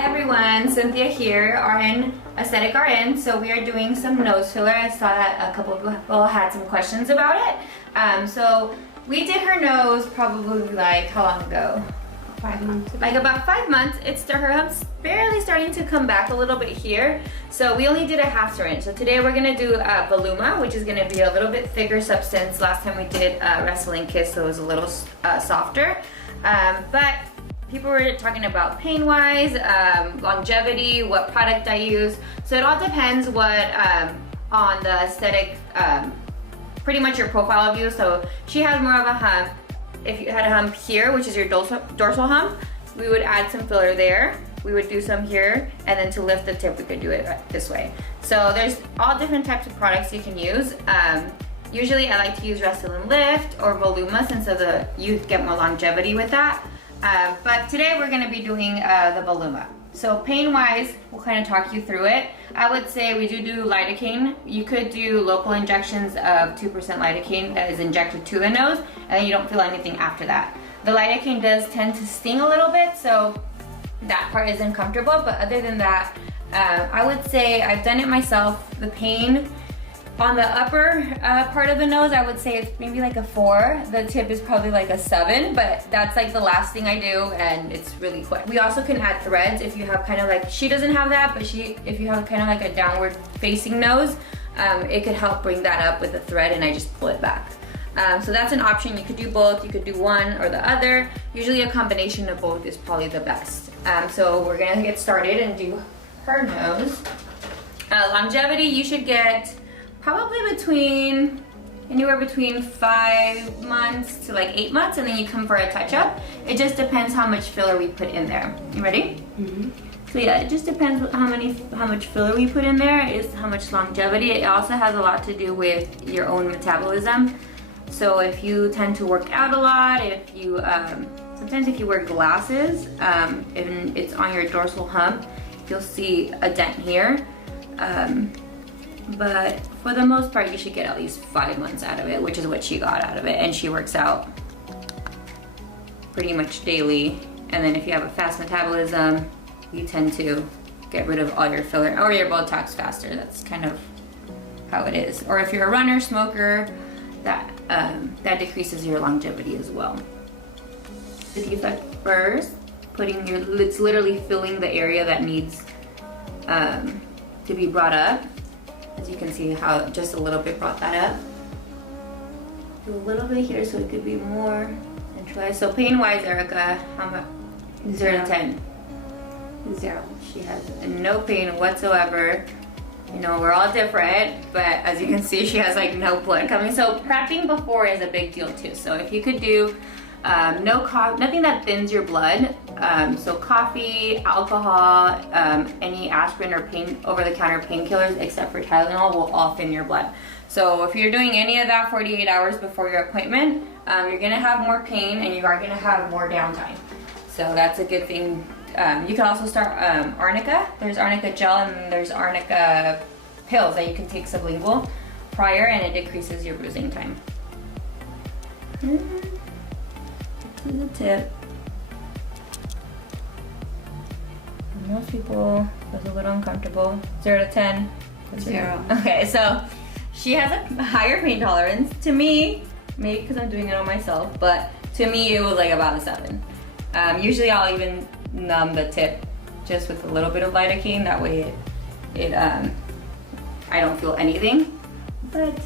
Hi everyone, Cynthia here, RN, Aesthetic RN. So we are doing some nose filler. I saw that a couple of people had some questions about it. So we did her nose probably like, how long ago? 5 months. Like about 5 months. Her hump's barely starting to come back a little bit here. So we only did a half syringe. So today we're gonna do Voluma, which is gonna be a little bit thicker substance. Last time we did Wrestling Kiss, so it was a little softer. But people were talking about pain-wise, longevity, what product I use. So it all depends what on the aesthetic, pretty much your profile of you. So she has more of a hump. If you had a hump here, which is your dorsal hump, we would add some filler there. We would do some here, and then to lift the tip, we could do it this way. So there's all different types of products you can use. Usually I like to use Restylane Lift or Voluma since you get more longevity with that. But today we're gonna be doing the Voluma. So pain-wise, we'll kind of talk you through it. I would say we do lidocaine. You could do local injections of 2% lidocaine that is injected to the nose, and then you don't feel anything after that. The lidocaine does tend to sting a little bit, so that part is uncomfortable, but other than that, I would say I've done it myself. The pain on the upper part of the nose, I would say it's maybe like a 4. The tip is probably like a 7, but that's like the last thing I do, and it's really quick. We also can add threads if you have kind of like, she doesn't have that, but if you have kind of like a downward facing nose, it could help bring that up with a thread, and I just pull it back. So that's an option. You could do both, you could do one or the other. Usually a combination of both is probably the best. So we're gonna get started and do her nose. Longevity, you should get probably anywhere between 5 months to like 8 months, and then you come for a touch-up. It just depends how much filler we put in there. You ready? Mm-hmm. So yeah, it just depends how much filler we put in there is how much longevity. It also has a lot to do with your own metabolism. So if you tend to work out a lot, if you sometimes if you wear glasses, and it's on your dorsal hump, you'll see a dent here. But for the most part, you should get at least 5 months out of it, which is what she got out of it. And she works out pretty much daily. And then if you have a fast metabolism, you tend to get rid of all your filler or your Botox faster. That's kind of how it is. Or if you're a runner, smoker, that decreases your longevity as well. The defect first, it's literally filling the area that needs to be brought up. As you can see how just a little bit brought that up. Do a little bit here so it could be more centralized. So pain-wise, Erika, how much? 0 to 10? 0. She has no pain whatsoever. You know, we're all different, but as you can see, she has like no blood coming. So prepping before is a big deal too. So if you could do nothing that thins your blood. So coffee, alcohol, any aspirin or over-the-counter painkillers except for Tylenol will all thin your blood. So if you're doing any of that 48 hours before your appointment, you're gonna have more pain and you are gonna have more downtime. So that's a good thing. You can also start arnica. There's arnica gel and there's arnica pills that you can take sublingual prior, and it decreases your bruising time. To the tip. Most people was a little uncomfortable. 0 to 10. 0. Okay, so she has a higher pain tolerance. To me, maybe because I'm doing it on myself, but to me it was like about a 7. Usually I'll even numb the tip just with a little bit of lidocaine. That way I don't feel anything. But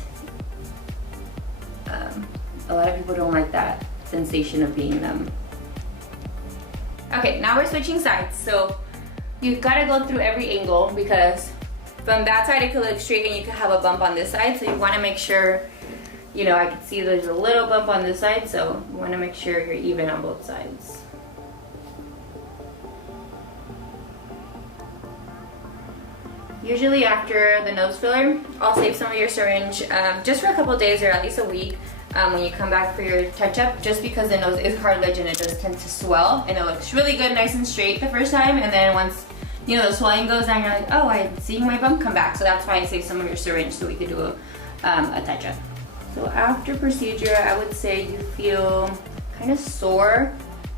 a lot of people don't like that sensation of being numb. Okay, now we're switching sides. So you've got to go through every angle, because from that side it could look straight and you could have a bump on this side. So you want to make sure, you know, I can see there's a little bump on this side, so you want to make sure you're even on both sides. Usually after the nose filler, I'll save some of your syringe just for a couple days or at least a week when you come back for your touch-up, just because the nose is cartilage and it does tend to swell, and it looks really good, nice and straight the first time, and then once you know the swelling goes down, you're like, oh, I'm seeing my bump come back. So that's why I save some of your syringe so we could do a touch-up. So after procedure, I would say you feel kind of sore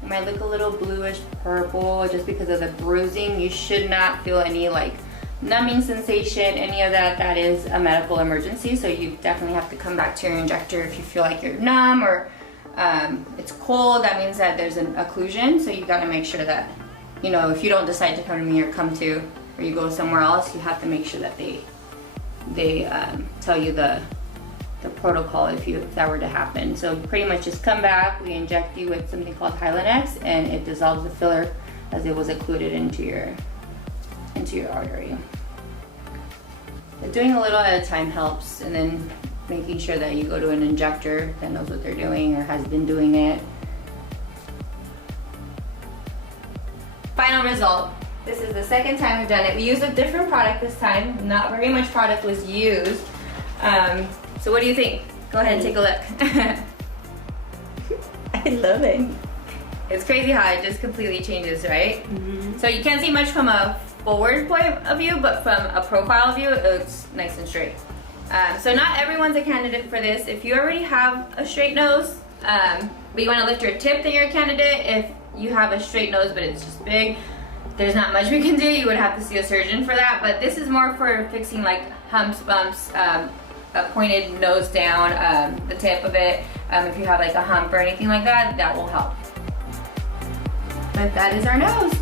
It might look a little bluish purple just because of the bruising. You should not feel any like numbing sensation, any of that. That is a medical emergency, so you definitely have to come back to your injector if you feel like you're numb or it's cold. That means that there's an occlusion, so you got to make sure that, you know, if you don't decide to come to me or you go somewhere else, you have to make sure that they tell you the protocol if that were to happen. So pretty much just come back, we inject you with something called Hylenex, and it dissolves the filler as it was occluded into your artery. But doing a little at a time helps, and then making sure that you go to an injector that knows what they're doing or has been doing it. Final result. This is the second time we've done it. We used a different product this time. Not very much product was used. So what do you think? Go ahead and take a look. I love it. It's crazy how it just completely changes, right? Mm-hmm. So you can't see much from a forward point of view, but from a profile view, it looks nice and straight. So not everyone's a candidate for this. If you already have a straight nose, but you want to lift your tip, then you're a candidate. If you have a straight nose, but it's just big, there's not much we can do. You would have to see a surgeon for that, but this is more for fixing like humps, bumps, a pointed nose down, the tip of it. If you have like a hump or anything like that, that will help. But that is our nose.